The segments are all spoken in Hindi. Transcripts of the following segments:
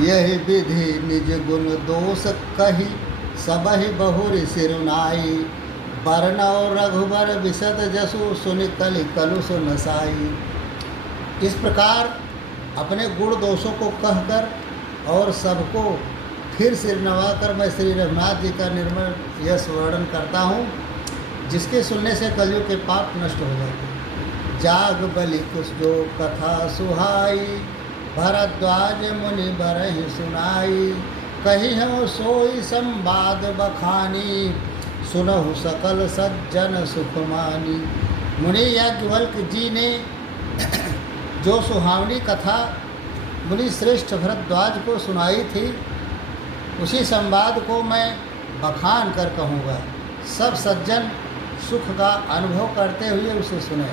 यही विधि निज गुण दोष कही, सबहि बहुरि सिरुनाई। वर्ण और रघुबर विशद जसु, सुनि कलि कलुष नसाई। इस प्रकार अपने गुण दोषों को कहकर और सबको फिर सिर नवाकर मैं श्री रघुनाथ जी का निर्मल यश वर्णन करता हूँ, जिसके सुनने से कलयुग के पाप नष्ट हो जाते हैं। जाग बलि कुछ जो कथा सुहाई, भरद्वाज मुनि बरहि सुनाई। कही हो सोई संवाद बखानी, सुनहु सकल सज्जन सुखमानी। मुनि याज्ञवल्क्य जी ने जो सुहावनी कथा मुनि श्रेष्ठ भरद्वाज को सुनाई थी, उसी संवाद को मैं बखान कर कहूँगा। सब सज्जन सुख का अनुभव करते हुए उसे सुने।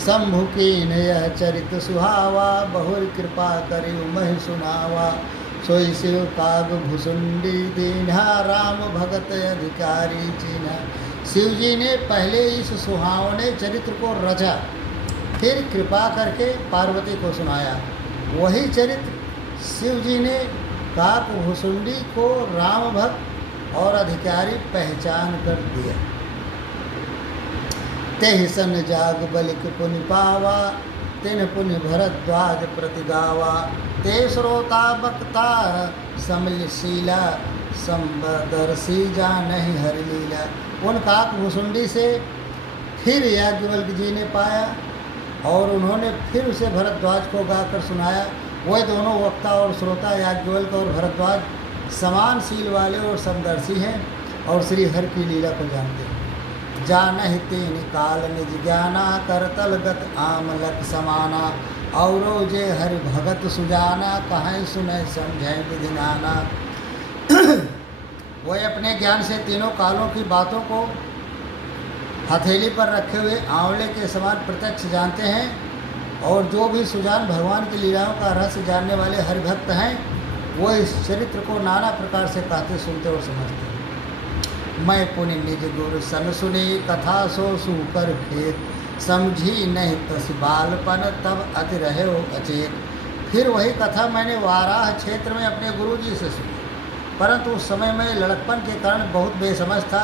शंभु कीन यह चरित सुहावा, बहुर कृपा करि महि सुनावा। सोई शिव काग भुसुंडी दीन्हा, राम भगत अधिकारी चीन्हा। शिव जी ने पहले इस सुहावने चरित्र को रचा, फिर कृपा करके पार्वती को सुनाया। वही चरित्र शिव जी ने काक भुसुंडी को राम भक्त और अधिकारी पहचान कर दिया। तेहि सन जाग बलिक पुनि पावा, तिन पुनि भरद्वाज प्रति गावा। ते श्रोता बक्ता समलशीला, संबदर्शी जानहि हरि लीला। उन काक भुसुंडी से फिर याज्ञवल्क्य जी ने पाया और उन्होंने फिर उसे भरद्वाज को गाकर सुनाया। वह दोनों वक्ता और श्रोता याज्ञवल्क्य और भरद्वाज समान शील वाले और समदर्शी हैं और श्री हरि की लीला को जानते हैं। जानहि तीन काल निज ज्ञाना, करतल गत आमलक समाना। औरो जे हरि भगत सुजाना, कहीं सुने समझे विधि नाना। वह अपने ज्ञान से तीनों कालों की बातों को हथेली पर रखे हुए आंवले के समान प्रत्यक्ष जानते हैं और जो भी सुजान भगवान की लीलाओं का रहस्य जानने वाले हरिभक्त हैं, वो इस चरित्र को नाना प्रकार से कहते सुनते और समझते हैं। मैं पुनि निज गुरु सन सुनी, कथा सो सुकर खेत। समझी नहीं तस बालपन, तब अति रहे हो अचेत। फिर वही कथा मैंने वाराह क्षेत्र में अपने गुरु जी से सुनी, परंतु उस समय में लड़कपन के कारण बहुत बेसमझ था,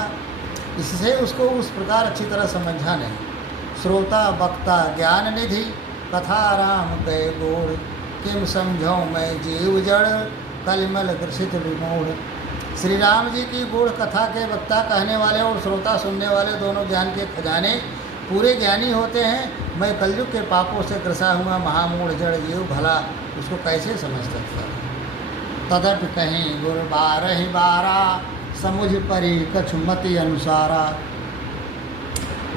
इससे उसको उस प्रकार अच्छी तरह समझा नहीं। श्रोता वक्ता ज्ञान निधि, कथा राम गए गोड़। किम समझो मैं जीव जड़, कलिमल ग्रसित विमूढ़। श्री राम जी की गूढ़ कथा के वक्ता कहने वाले और श्रोता सुनने वाले दोनों ज्ञान के खजाने पूरे ज्ञानी होते हैं। मैं कलयुग के पापों से ग्रसा हुआ महामूढ़ जड़ जीव भला उसको कैसे समझ सकता था। तदप कहीं गुर बारहि बारा, समुझ परि कछु मति अनुसारा।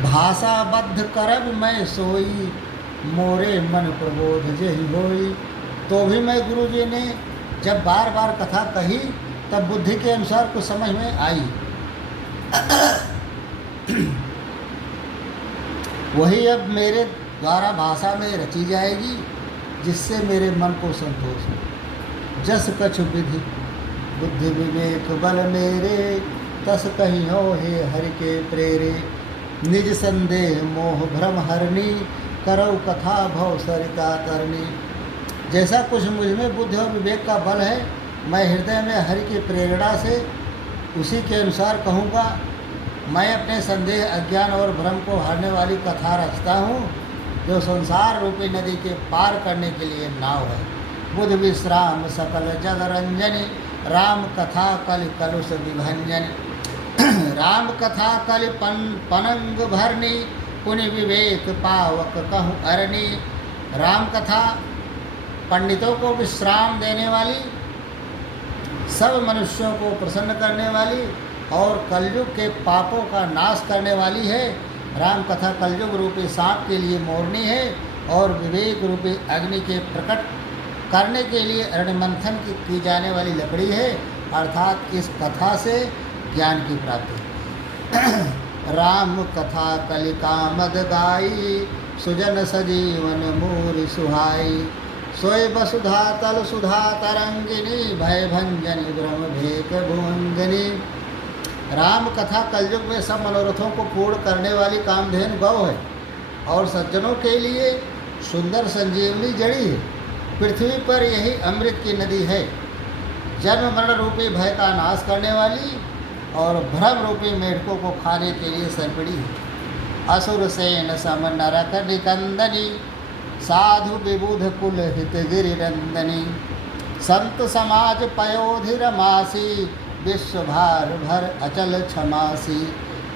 भाषा बद्ध करब मैं सोई, मोरे मन प्रबोध जेहि होई। तो भी मैं गुरु जी ने जब बार बार कथा कही तब बुद्धि के अनुसार कुछ समझ में आई। वही अब मेरे द्वारा भाषा में रची जाएगी, जिससे मेरे मन को संतोष हो। जस कछु विधि बुद्धि विवेक बल मेरे, तस कहीं हो हे हरि के प्रेरे। निज संदेह मोह भ्रम हरनी, करौ कथा भव सरिता तरनी। जैसा कुछ मुझ में बुद्धि और विवेक का बल है, मैं हृदय में हरि की प्रेरणा से उसी के अनुसार कहूँगा। मैं अपने संदेह अज्ञान और भ्रम को हरने वाली कथा रचता हूँ, जो संसार रूपी नदी के पार करने के लिए नाव है। बुध विश्राम सकल जग रंजनी, राम कथा कलि कलुष विभंजनी। राम कथा कलि पनंग भरनी, पुनि विवेक पावक कहूँ अरणी। राम कथा पंडितों को विश्राम देने वाली, सब मनुष्यों को प्रसन्न करने वाली और कलयुग के पापों का नाश करने वाली है। राम कथा कलयुग रूपी सांप के लिए मोरनी है और विवेक रूपी अग्नि के प्रकट करने के लिए अरण्य मंथन की जाने वाली लकड़ी है। अर्थात इस कथा से ज्ञान की प्राप्ति। राम कथा कलिका मद गाई, सुजन सजीवन मूरि सुहाई। सोय वसुधा तल सुधा तरंगिनी, भय भंजनी ब्रह्म भेक भुवंजनी। राम कथा कलयुग में सब मनोरथों को पूर्ण करने वाली कामधेनु गौ है और सज्जनों के लिए सुंदर संजीवनी जड़ी है। पृथ्वी पर यही अमृत की नदी है, जन्म मरण रूपी भय का नाश करने वाली और भ्रम रूपी मेढकों को खाने के लिए सरपड़ी है। असुर सेन सम नरक निकंदनी, साधु विबुध कुल हित गिरिनंदनी, संत समाज पयोधिर मासी, विश्व भार भर अचल क्षमासी।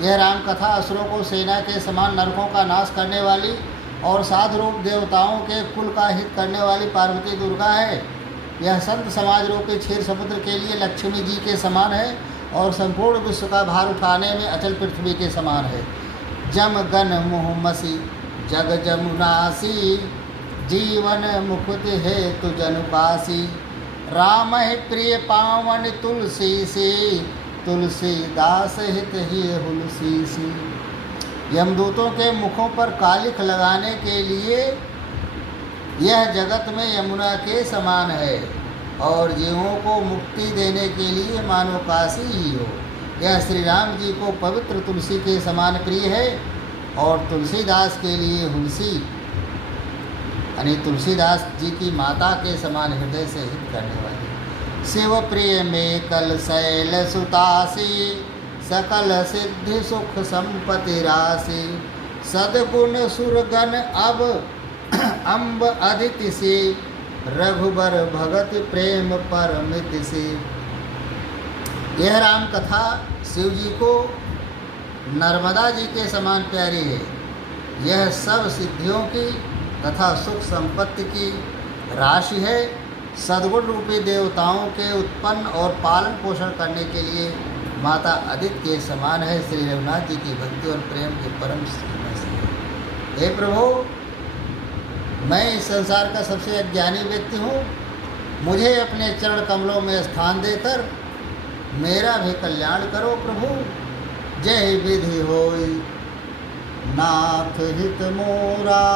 यह राम कथा असुरों को सेना के समान नरकों का नाश करने वाली और साधु रूप देवताओं के कुल का हित करने वाली पार्वती दुर्गा है। यह संत समाज रूपी क्षीर समुद्र के लिए लक्ष्मी जी के समान है और संपूर्ण विश्व का भार उठाने में अचल पृथ्वी के समान है। जम गन मुहमसी जग जमुनासी, जीवन मुकुट है तु जनुपासी। राम ही प्रिय पावन तुलसी से, तुलसीदास हित ही हुलसी सी। यमदूतों के मुखों पर कालिख लगाने के लिए यह जगत में यमुना के समान है और जीवों को मुक्ति देने के लिए मानो काशी ही हो। यह श्री राम जी को पवित्र तुलसी के समान प्रिय है और तुलसीदास के लिए हुलसी यानी तुलसीदास जी की माता के समान हृदय से हित करने वाली। शिव प्रिय में कल शैल सुतासी, सकल सिद्धि सुख संपत्ति राशि। सदगुण सुरगन अब अम्ब अदिति से, रघुबर भगत प्रेम परमित से। यह राम कथा शिव जी को नर्मदा जी के समान प्यारी है। यह सब सिद्धियों की तथा सुख संपत्ति की राशि है। सद्गुण रूपी देवताओं के उत्पन्न और पालन पोषण करने के लिए माता अदिति के समान है। श्री रघुनाथ जी की भक्ति और प्रेम के परम सीमा से। हे प्रभु, मैं इस संसार का सबसे अज्ञानी व्यक्ति हूँ। मुझे अपने चरण कमलों में स्थान देकर मेरा भी कल्याण करो प्रभु। जय विधि होई नाथ हित मोरा,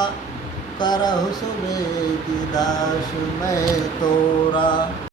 करहु सुबेदी दास मैं तोरा।